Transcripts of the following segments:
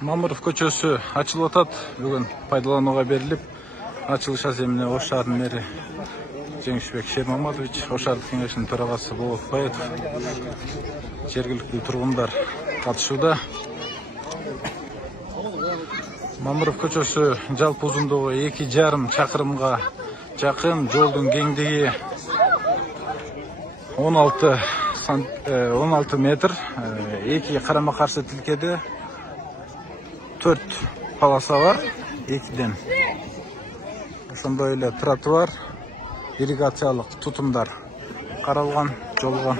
Мамыров көчөсү ачылып атат. Бүгүн пайдаланууга берилип, ачылыш аземине Ош шаарынын мэри Жеңишбек Шермаматович, Ош шаардык кеңешинин төрагасы Болот Баетов, жергиликтүү тургундар катышууда. Мамыров көчөсү жалпы узундугу 2,5 чакырымга жакын, жолдун кеңдиги 16 метр, эки карама-каршы тилкеде 4 полоса бар, 2ден. Ошондой эле тротуар, ирригациялык тутумдар каралган жолго.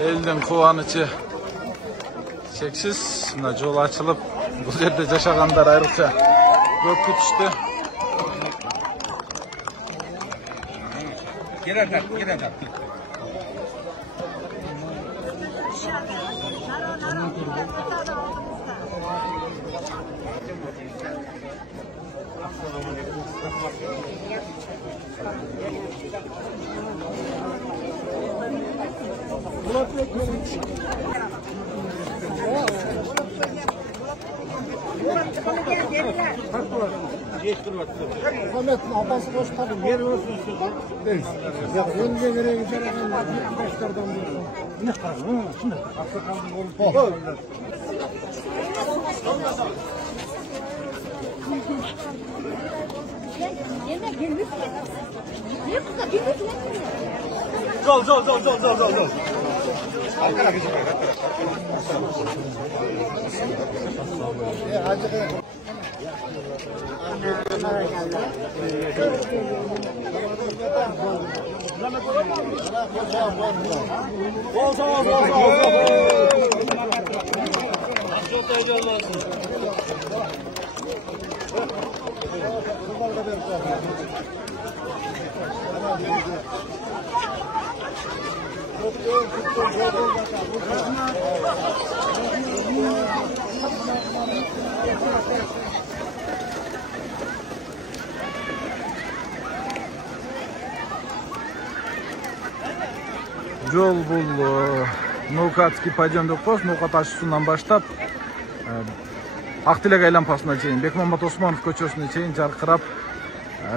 Элдин кубанычы чексиз. Мына жол ачылып, бул жерде жашагандар айрыкча көп күтүштү. Апасы қосқаны мер өсін сөзі. Önce göre giderken başlardan buluyor. Ne kaldı? Şimdi aksakalın olup oldu. Zol. Arkana geçin. Hadi. Жол бул Ноукатский подъем деп коебуз. Ноука ташуусунан баштап Актилек айлампасына чейин, Бекмамбет Осмонов көчөсүнө чейин жаркырап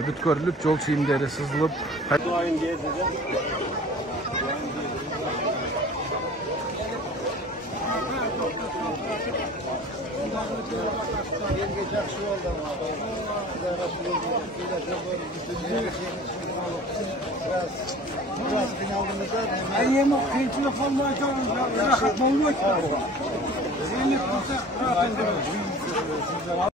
бүткөрүлүп, жол чийимдери сызылып. Ayemo kıyıtlı kalmayacağım. Rahat olmayacağım. Zeynep kursa rahat edemez.